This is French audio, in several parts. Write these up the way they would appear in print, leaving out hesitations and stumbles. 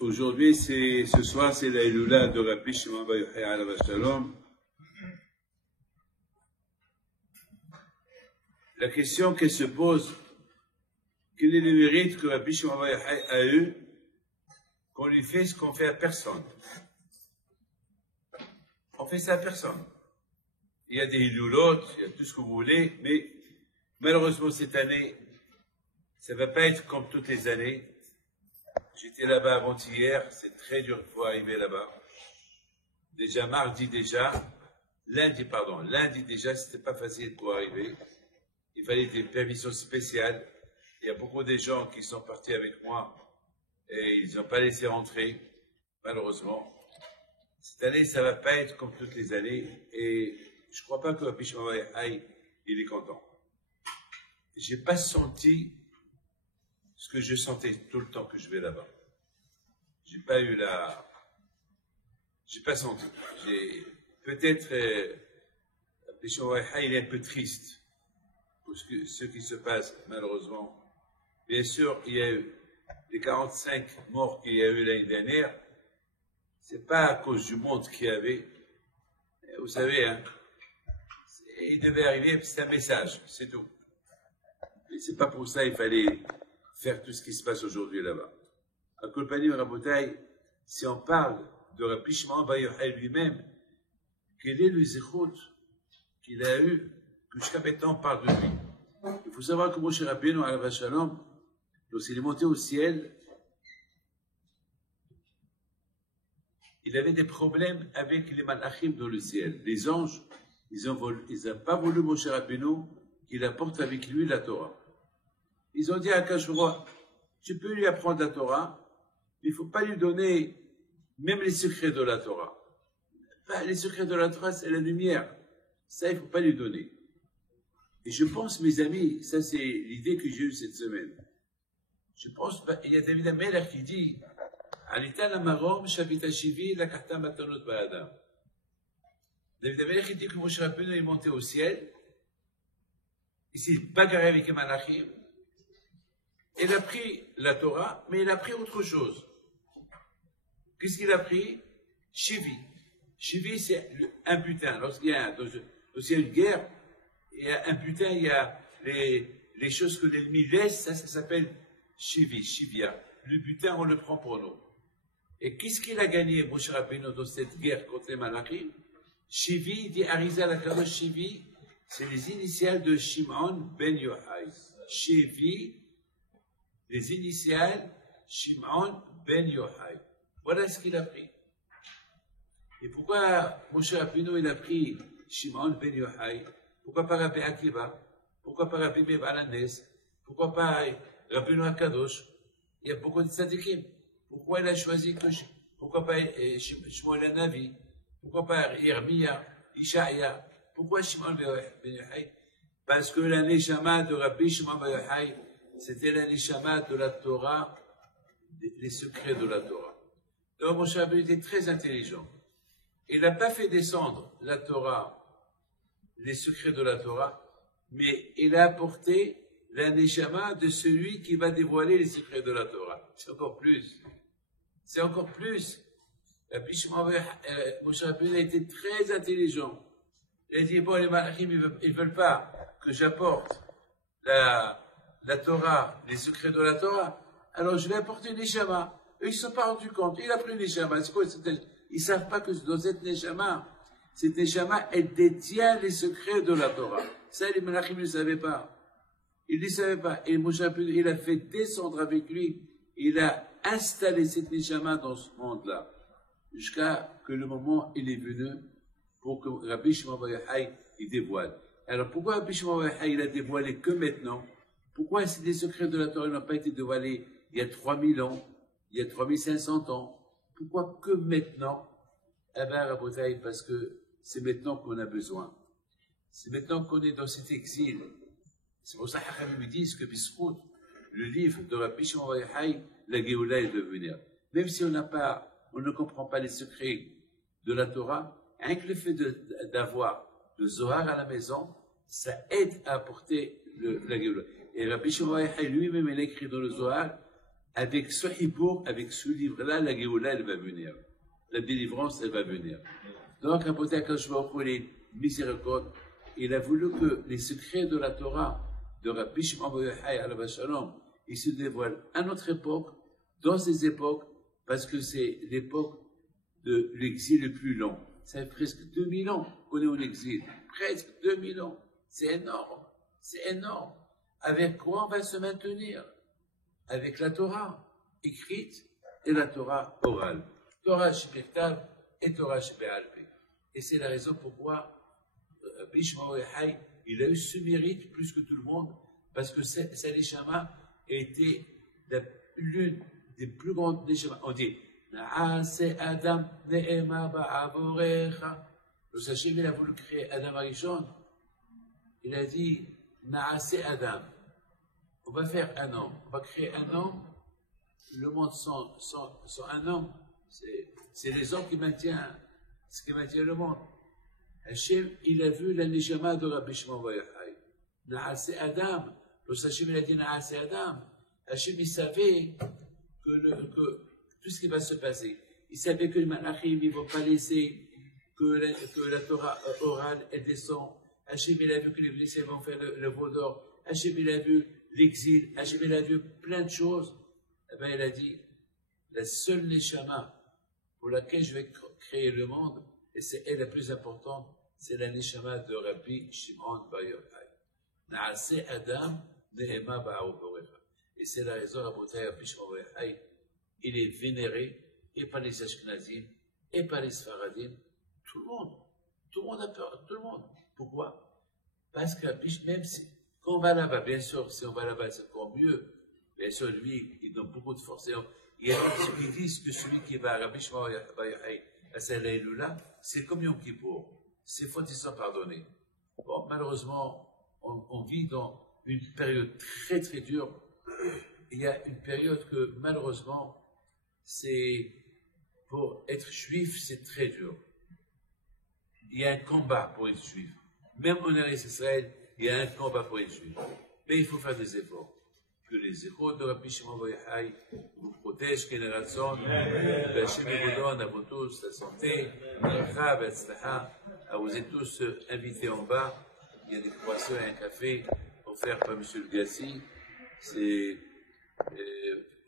Aujourd'hui, ce soir, c'est la Iloula de Rabbi Shimon Bar Yochai alav Shalom. La question qu'elle se pose, quel est le mérite que Rabbi Shimon Bar Yochai a eu qu'on lui fait ce qu'on fait à personne? On fait ça à personne. Il y a des Iloulotes, il y a tout ce que vous voulez, mais malheureusement cette année, ça ne va pas être comme toutes les années. J'étais là-bas avant-hier, c'est très dur pour arriver là-bas. Déjà lundi déjà, c'était pas facile pour arriver. Il fallait des permissions spéciales. Il y a beaucoup de gens qui sont partis avec moi et ils n'ont pas laissé rentrer, malheureusement. Cette année, ça ne va pas être comme toutes les années et je ne crois pas que Rabbi Shimon Bar Yochai, il est content. Je n'ai pas senti ce que je sentais tout le temps que je vais là-bas. J'ai pas senti. Peut-être, Rabbi Shimon Bar Yochai, il est un peu triste pour ce qui se passe, malheureusement. Bien sûr, il y a eu les 45 morts qu'il y a eu l'année dernière. C'est pas à cause du monde qu'il y avait. Vous savez, hein, il devait arriver, c'est un message, c'est tout. Et c'est pas pour ça qu'il fallait faire tout ce qui se passe aujourd'hui là-bas. À Kolpani Rabotai, si on parle de Rabbi Shimon Bar Yochai lui-même, quel est le zéchout qu'il a eu, que jusqu'à maintenant on parle de lui. Il faut savoir que Moshe Rabbeinu alav Shalom, lorsqu'il est monté au ciel, il avait des problèmes avec les malachim dans le ciel. Les anges, ils n'ont pas voulu Moshe Rabbeinu qu'il apporte avec lui la Torah. Ils ont dit à Akash Hu, tu peux lui apprendre la Torah, mais il ne faut pas lui donner même les secrets de la Torah. Les secrets de la Torah, c'est la lumière. Ça, il ne faut pas lui donner. Et je pense, mes amis, ça c'est l'idée que j'ai eue cette semaine. Je pense, il y a David Ameller qui dit, Alita la marom, shavita shivi, la karta matanot ba'adam. David Ameller qui dit que Moshe Rabbeinu est monté au ciel, il s'est bagarré avec les malachim, il a pris la Torah, mais il a pris autre chose. Qu'est-ce qu'il a pris? Shivi. Shivi, c'est un butin. Lorsqu'il y a une guerre, il y a un butin, il y a les choses que l'ennemi laisse, ça s'appelle Shivi, Shivia. Le butin, on le prend pour nous. Et qu'est-ce qu'il a gagné, Moshe Rabbeinu, dans cette guerre contre les Malachim? Shivi, il dit Arizal HaKadosh Shivi, c'est les initiales de Shimon ben Yochai. Shivi, les initiales Shimon ben Yochai. Voilà ce qu'il a pris. Et pourquoi Moshe Rabbeinu, il a pris Shimon ben Yochai? Pourquoi pas Rabbi Akiva? Pourquoi pas Rabbi Meir Baal HaNes? Pourquoi pas Rabbeinu HaKadosh? Il y a beaucoup de tzadikim. Pourquoi il a choisi que pourquoi pas Shmuel HaNavi? Pourquoi pas Yermia, Ishaïa? Pourquoi Shimon ben Yochai? Parce que la neshama de Rabbi Shimon ben Yochai, c'était la neshama de la Torah, les secrets de la Torah. Donc Moshe Rabbeinu était très intelligent. Il n'a pas fait descendre la Torah, les secrets de la Torah, mais il a apporté la neshama de celui qui va dévoiler les secrets de la Torah. C'est encore plus. C'est encore plus. Moshe Rabbeinu a été très intelligent. Il a dit, bon, les malachim, ils veulent pas que j'apporte la Torah, les secrets de la Torah, alors je vais apporter une neshama. Eux, ils ne se sont pas rendus compte. Il a pris une neshama. C'est quoi? Ils ne savent pas que dans cette neshama, elle détient les secrets de la Torah. Ça, les malachim ne le savaient pas. Ils ne le savaient pas. Et Moshe Rabbeinu, il a fait descendre avec lui, il a installé cette neshama dans ce monde-là, jusqu'à que le moment, il est venu pour que Rabbi Shimon Bar Yochai, il dévoile. Alors, pourquoi Rabbi Shimon Bar Yochai, il a dévoilé que maintenant? Pourquoi les secrets de la Torah n'ont pas été dévoilés il y a 3000 ans, il y a 3500 ans? Pourquoi que maintenant? Eh bien, Rabotai, parce que c'est maintenant qu'on a besoin. C'est maintenant qu'on est dans cet exil. C'est pour ça que nous disent que Biscout, le livre de Rabbi Shimon Bar Yochai, la Géoula est de venir. Même si on ne comprend pas les secrets de la Torah, rien que le fait d'avoir le Zohar à la maison, ça aide à apporter la Géoula. Et Rabbi Shimon Bar Yochai lui-même, il a écrit dans le Zohar, avec ce hibbour, avec ce livre-là, la Géoula, elle va venir. La délivrance, elle va venir. Donc, Rabbi Akadosh Baruch Hu, il est miséricorde. Il a voulu que les secrets de la Torah, de Rabbi Shimon Bar Yochai, alav shalom, ils se dévoilent à notre époque, dans ces époques, parce que c'est l'époque de l'exil le plus long. Ça fait presque 2000 ans qu'on est en exil. Presque 2000 ans. C'est énorme. C'est énorme. Avec quoi on va se maintenir? Avec la Torah écrite et la Torah orale. Torah Shebektav et Torah Shebe'al-Peh. Et c'est la raison pourquoi Rabbi Shimon Bar Yochai, il a eu ce mérite plus que tout le monde, parce que sa neshama était l'une des plus grandes neshama. On dit, Na'ase Adam ne'ema ba'avorecha. Le Sachem, il a voulu créer Adam Arishon. Il a dit, Na'ase Adam. On va faire un homme. On va créer un homme. Le monde sans un homme, c'est les hommes qui maintiennent, ce qui maintient le monde. Hachem, il a vu la neshama de Rabbi Shimon Bar Yochai. Na'ase Adam. Le Sachem, il a dit Na'ase Adam. Hachem, il savait que tout ce qui va se passer. Il savait que les malachim, ils ne vont pas laisser que la Torah orale, elle descend. Hachem, il a vu que les blessés vont faire le veau d'or. Hachem, il a vu l'exil. Hachem, il a vu plein de choses. Eh bien, il a dit, la seule neshama pour laquelle je vais créer le monde, et c'est elle la plus importante, c'est la neshama de Rabbi Shimon Bar Yochai. Na'aseh Adam ne'ema ba'avorecha. Et c'est la raison, Rabbi Shimon Bar Yochai, il est vénéré, et par les Ashkenazim, et par les Sfaradim, tout le monde a peur, tout le monde. Pourquoi? Parce que même si, quand on va là-bas, bien sûr, si on va là-bas, c'est encore mieux. Bien sûr, lui, il donne beaucoup de force. Il y a ceux qui disent que celui qui va à Rabbi Shimon Bar Yochai, à Salah Eloula, c'est comme Yom Kippour. Ses fautes, ils sont pardonnées. Bon, malheureusement, on vit dans une période très, très dure. Il y a une période que, malheureusement, c'est, pour être juif, c'est très dur. Il y a un combat pour être juif. Même en Israël, il y a un combat pour être juif. Mais il faut faire des efforts. Que les échos de Rabbi Shimon Bar Yochai vous protègent, qu'il y raison, Hachem vous donne à vous tous la santé, vous êtes tous invités en bas. Il y a des croissants et un café offerts par M. Le Gassi. C'est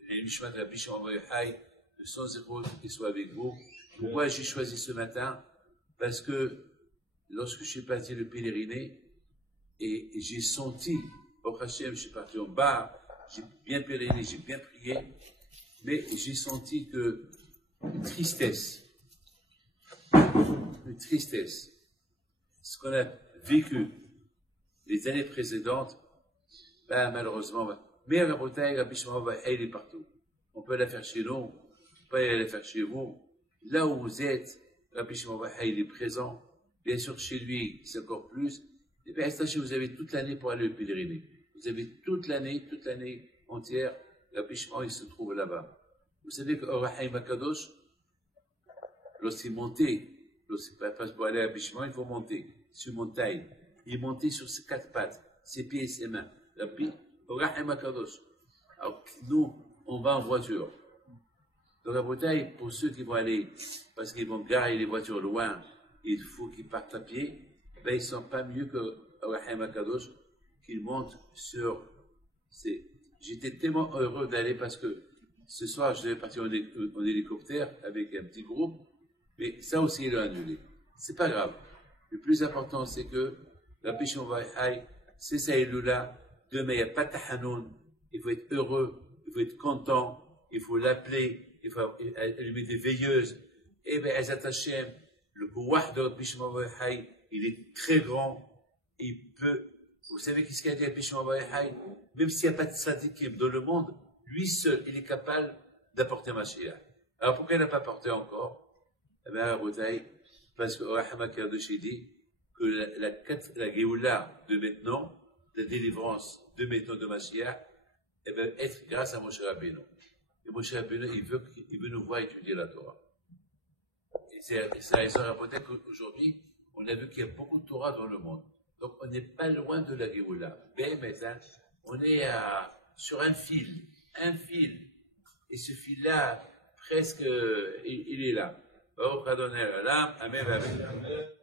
les Nishmat de Rabbi Shimon Bar Yochai, de son zéro, qui soit avec vous. Pourquoi j'ai choisi ce matin? Parce que lorsque je suis parti le pèleriner, et j'ai senti, au Hachem, je suis parti en bas, j'ai bien pèleriné, j'ai bien prié, mais j'ai senti que une tristesse, ce qu'on a vécu les années précédentes, ben, malheureusement, mais Rabbi Shimon Bar Yochai, il est partout. On peut la faire chez nous, on peut la faire chez vous. Là où vous êtes, Rabbi Shimon Bar Yochai, il est présent. Bien sûr, chez lui, c'est encore plus. Et bien, vous avez toute l'année pour aller le pèleriner. Vous avez toute l'année entière, Rabbi Shimon, il se trouve là-bas. Vous savez qu'au Rahaim HaKadosh, lorsqu'il montait, pour aller à Rabbi Shimon, il faut monter sur une montagne. Il montait sur ses quatre pattes, ses pieds et ses mains. Au Rahaim HaKadosh. Alors, nous, on va en voiture. Donc, à Bretagne, pour ceux qui vont aller, parce qu'ils vont garer les voitures loin, il faut qu'ils partent à pied, ben, ils ne sont pas mieux que Rahaim HaKadosh, qu'ils montent sur ces. J'étais tellement heureux d'aller parce que ce soir, je devais partir en hélicoptère avec un petit groupe, mais ça aussi, il a annulé. C'est pas grave. Le plus important, c'est que Rabbi Shimon Bar Yochai, c'est ça, Eloula. Demain, il n'y a pas de tahanoun. Il faut être heureux, il faut être content, il faut l'appeler, il faut lui mettre des veilleuses. Et bien, Ezat Hashem, le pouvoir de Rabbi Shimon Bar Yochai, il est très grand. Il peut. Vous savez qu'est-ce qu'a dit Rabbi Shimon Bar Yochai? Même s'il n'y a pas de tzadikim dans le monde, lui seul, il est capable d'apporter Mashiach. Alors pourquoi il n'a pas porté encore? Eh bien, parce que Rahama Kadosh dit que la Géoula de maintenant, la délivrance de maintenant de Mashiach, elle va être grâce à Moshe Rabbeinu. Et Moshe Rabbeinu, il veut nous voir étudier la Torah. Et c'est la raison qu'aujourd'hui, on a vu qu'il y a beaucoup de Torah dans le monde. Donc, on n'est pas loin de la Géoula. Mais maintenant, on est sur un fil, et ce fil-là, presque, il est là. Baruch Adonai Olam, Amen, Amen.